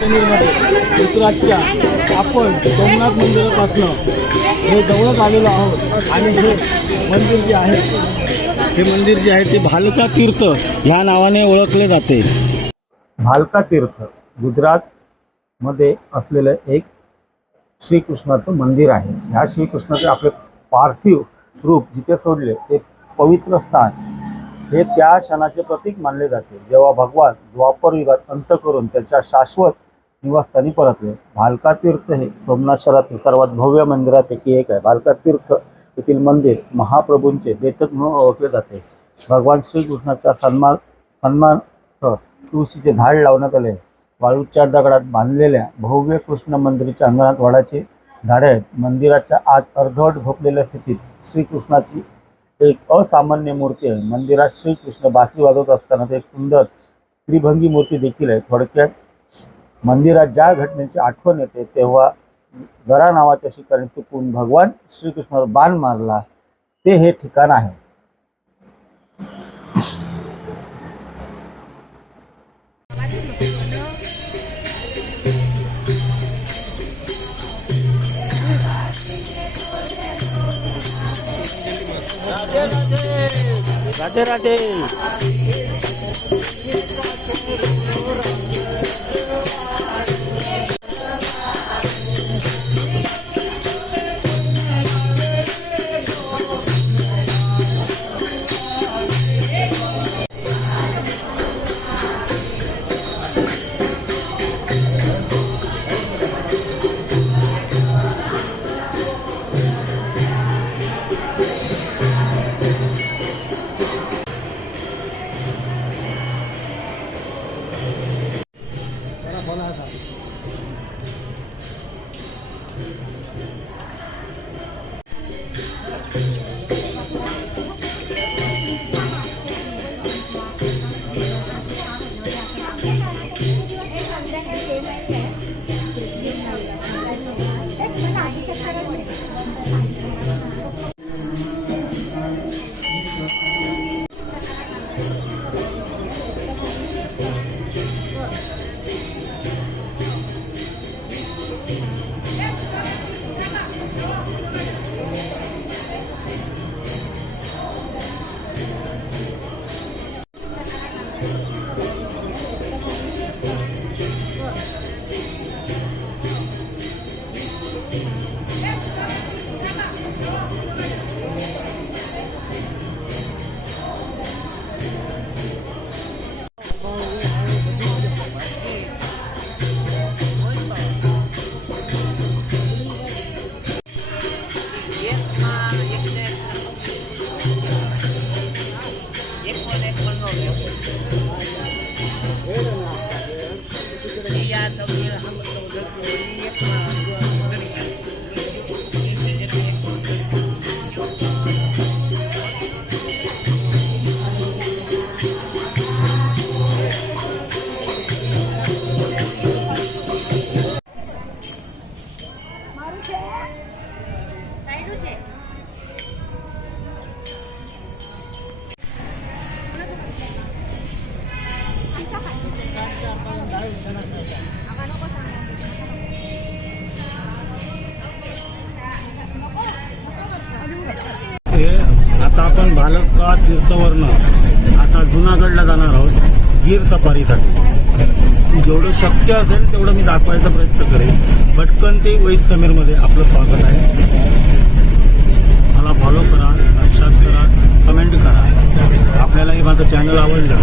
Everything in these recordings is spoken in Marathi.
गुजरातच्या आपण सोमनाथ मंदिरापासनं हे जवळच आलेलो आहोत. आणि हे मंदिर जे आहे हे मंदिर जे आहे ते भालका तीर्थ ह्या नावाने ओळखले जाते. भालका तीर्थ गुजरातमध्ये असलेलं एक श्रीकृष्णाचं मंदिर आहे. ह्या श्रीकृष्णाचे आपले पार्थिव रूप जिथे सोडले ते पवित्र स्थान हे त्या क्षणाचे प्रतीक मानले जाते. जेव्हा भगवान द्वापर युगात अंत करून त्याच्या शाश्वत निवासस्थानी परतले. भालका तीर्थ हे सोमनाथ शहरातील सर्वात भव्य मंदिरापैकी एक आहे. भालका तीर्थ येथील मंदिर महाप्रभूंचे बेतक म्हणून ओळखले जाते. भगवान श्रीकृष्णाच्या सन्मान सन्मानार्थ तुळशीचे झाड लावण्यात आले. वाळूच्या दगडात बांधलेल्या भव्य कृष्ण मंदिराच्या अंगणात वाडाचे झाडे आहेत. मंदिराच्या आत अर्धवट झोपलेल्या स्थितीत श्रीकृष्णाची एक असामान्य मूर्ती आहे. मंदिरात श्रीकृष्ण बासरी वाजवत असताना ते एक सुंदर त्रिभंगी मूर्ती देखील आहे. थोडक्यात मंदिरात ज्या घटनेची आठवण येते तेव्हा जरा नावाच्या शिकारीने चुकून भगवान श्रीकृष्णावर बाण मारला ते हे ठिकाण आहे. राधे राधे. Anda melihat. भालका तीर्थवरनं आता जुनागडला जाणार आहोत गिर सफारीसाठी. जेवढं शक्य असेल तेवढं मी दाखवायचा प्रयत्न करेन. भटकन ते वैद समीरमध्ये आपलं स्वागत आहे. मला फॉलो करा लक्षात करा कमेंट करा. आपल्याला हे माझं चॅनल आवडलं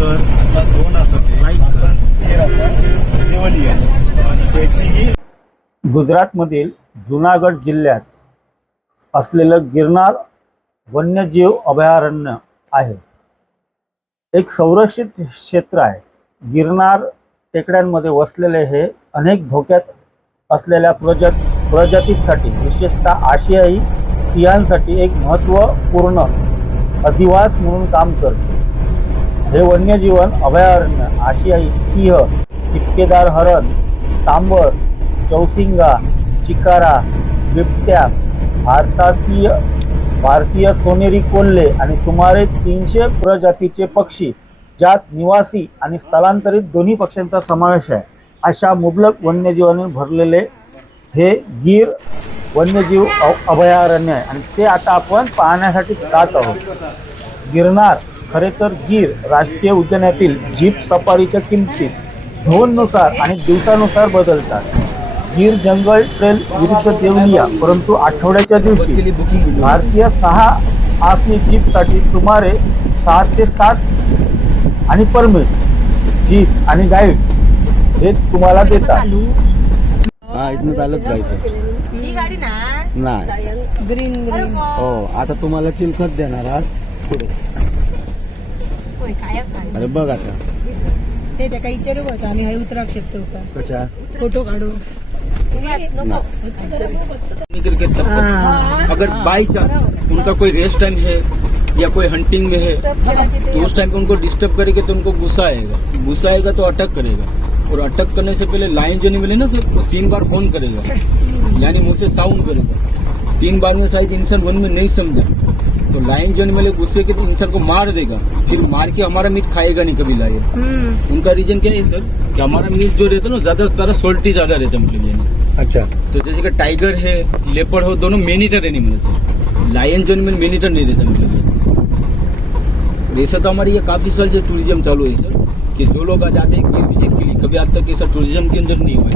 तर लाईक करा. गुजरातमधील जुनागड जिल्ह्यात असलेलं गिरनार वन्यजीव अभयारण्य आहे. एक संरक्षित क्षेत्र आहे. गिरनार टेकड्यांमध्ये वसलेले हे अनेक धोक्यात असलेल्या प्रजात प्रजातींसाठी विशेषतः आशियाई सिंहांसाठी एक महत्त्वपूर्ण अधिवास म्हणून काम करते. हे वन्यजीवन अभयारण्य आशियाई सिंह टिपकेदार हरण सांबर चौसिंगा चिकारा बिबट्या भारतातीय भारतीय सोनेरी कोल्हे आणि सुमारे तीनशे प्रजातीचे पक्षी ज्यात निवासी आणि स्थलांतरित दोन्ही पक्ष्यांचा समावेश आहे. अशा मुबलक वन्यजीवाने भरलेले हे गीर वन्यजीव अभयारण्य आहे आणि ते आता आपण पाहण्यासाठी जात आहोत. गिरनार खरे तर गीर राष्ट्रीय उद्यानातील जीप सफारीच्या किमती झोननुसार आणि दिवसानुसार बदलतात. गीर जंगल ट्रेल विरुद्ध देवलिया परंतु आठवड्याच्या दिवशी भारतीय सहा आसनी जीपसाठी सुमारे सहा ते सात आणि परमिट जीप आणि गाईड हे तुम्हाला देतात. हा इथनं चालत जायचं. ही नाही. Green green. हो आता तुम्हाला चिलखत देणार आहात. पुढे अरे बघ आता. ते त्या काही विचारू आम्ही हे उतराक शकतो का कशा फ़ोटो काढू तब तक अगर बाई चांस उनका कोई रेस्ट टाइम है या कोई हंटिंग में है तो उस टाइम पे उनको डिस्टर्ब करेंगे तो उनको गुस्सा आएगा। गुस्सा आएगा तो अटक करेगा। और अटक करने से पहले लाइन जो नहीं मिले ना सर वो तीन बार फ़ोन करेगा। यानी मुझसे साउंड करेगा। तीन बार में शायद इंसान वन में नहीं समझा। तो लाइन जो नहीं मिले गुस्से के तो इंसान को मार देगा। फिर मार के हमारा मीट खाएगा नहीं कभी लाए। उनका रीजन क्या है सर कि हमारा मीट जो रहता है ना ज़्यादा से ज़्यादा सोल्टी ज़्यादा रहता है मतलब यानी अच्छा। तो जैसे कि टाइगर है लेपर हो दोनों मेनीटर एनिमल है लायन जो एनिमल मेनीटर नहीं रहता मतलब ये ऐसा तो हमारी ये काफ़ी साल से टूरिज़्म चालू है सर कि जो लोग आ जाते हैं विज़िट के लिए कभी आज तक ऐसा टूरिज़्म के अंदर नहीं हुआ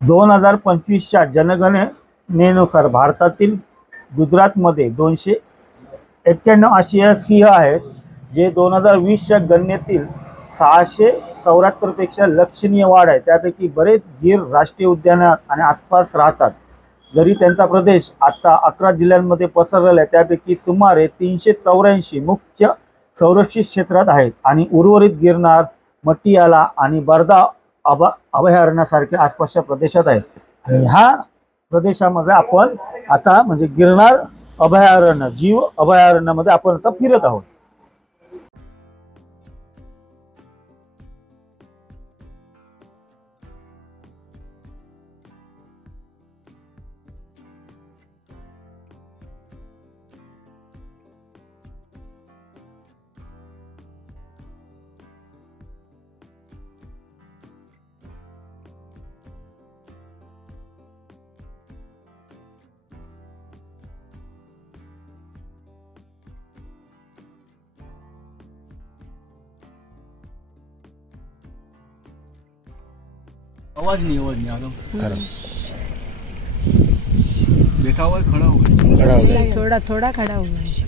दोन हजार पंचवीसच्या जनगणनेनुसार भारतातील गुजरातमध्ये दोनशे एक्क्याण्णव आशिया सिंह आहेत जे दोन हजार वीसच्या गणनेतील सहाशे चौऱ्याहत्तरपेक्षा लक्षणीय वाढ आहे. त्यापैकी बरेच गीर राष्ट्रीय उद्यानात आणि आसपास राहतात. जरी त्यांचा प्रदेश आता अकरा जिल्ह्यांमध्ये पसरलेला आहे त्यापैकी सुमारे तीनशे चौऱ्याऐंशी मुख्य संरक्षित क्षेत्रात आहेत. आणि उर्वरित गिरनार मटियाला आणि बर्दा अभा अभयारण्यासारख्या आसपासच्या प्रदेशात आहेत आणि ह्या प्रदेशामध्ये आपण आता म्हणजे गिरनार अभयारण्य जीव अभयारण्यामध्ये आपण आता फिरत आहोत. અવાજ નહીં અવાજ નહીં આનો બેઠા હોય ખડા થોડા થોડા ખડા હોય.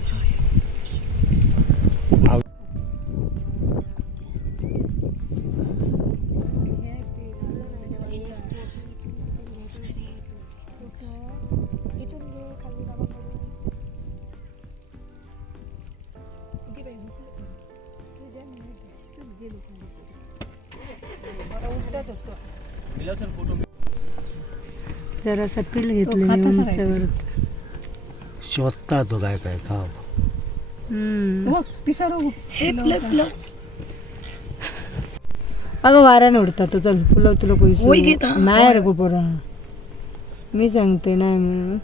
जरासा पिल घेतले उंचावर शोधता तो काय काय खाव. अगं वाऱ्याने उडतात तो. चल तुला तुला पैसे नाही रे गोपोरा मी सांगते नाही म्हणून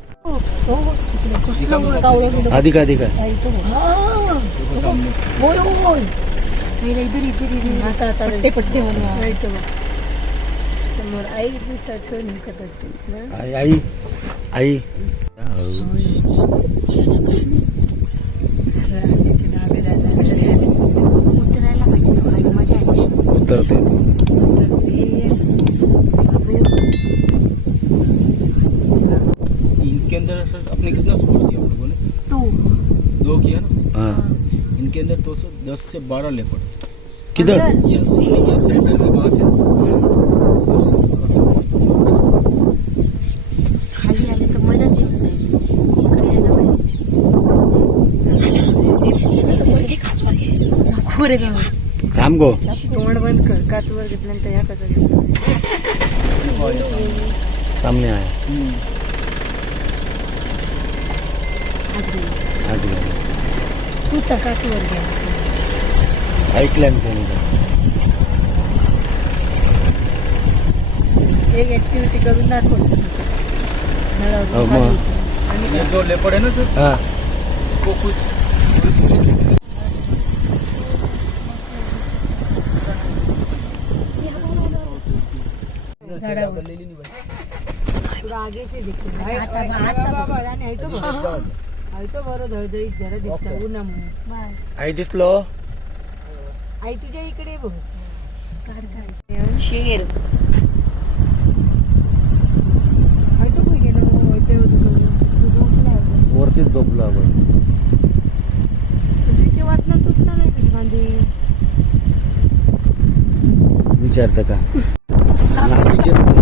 अधिक अधिक आहे आता आता पट्टे आई आई आई आई उतरायला पाहिजे मज़ा आहे उतरते इनके अंदर अपने कितना स्पोर्ट किया आप लोगों ने टू दो किया ना हाँ इनके अंदर तो सर दस से बारह लेपर्ड किधर? खाली आले तर मजाच येऊन जाईल. इकडे यायला पाहिजे नको रे गावात का थांब गो. तोंड बंद कर. काचवर घेतल्यानंतर या कसं घेतलं. सामने आहे. तू तर काचवर घ्या ऐकलंय मी कोणी एक ऍक्टिव्हिटी करून दाखवतो नळावरून हो, मग. है ना सर? हा. आई दिसलो. आई तुझ्या इकडे बघ. शेर तू झोपला होता. वरतीच झोपलो आपण पण तिथे वाचना तुटला नाही बांधी विचारतं का? नाशिकचे-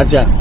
allá.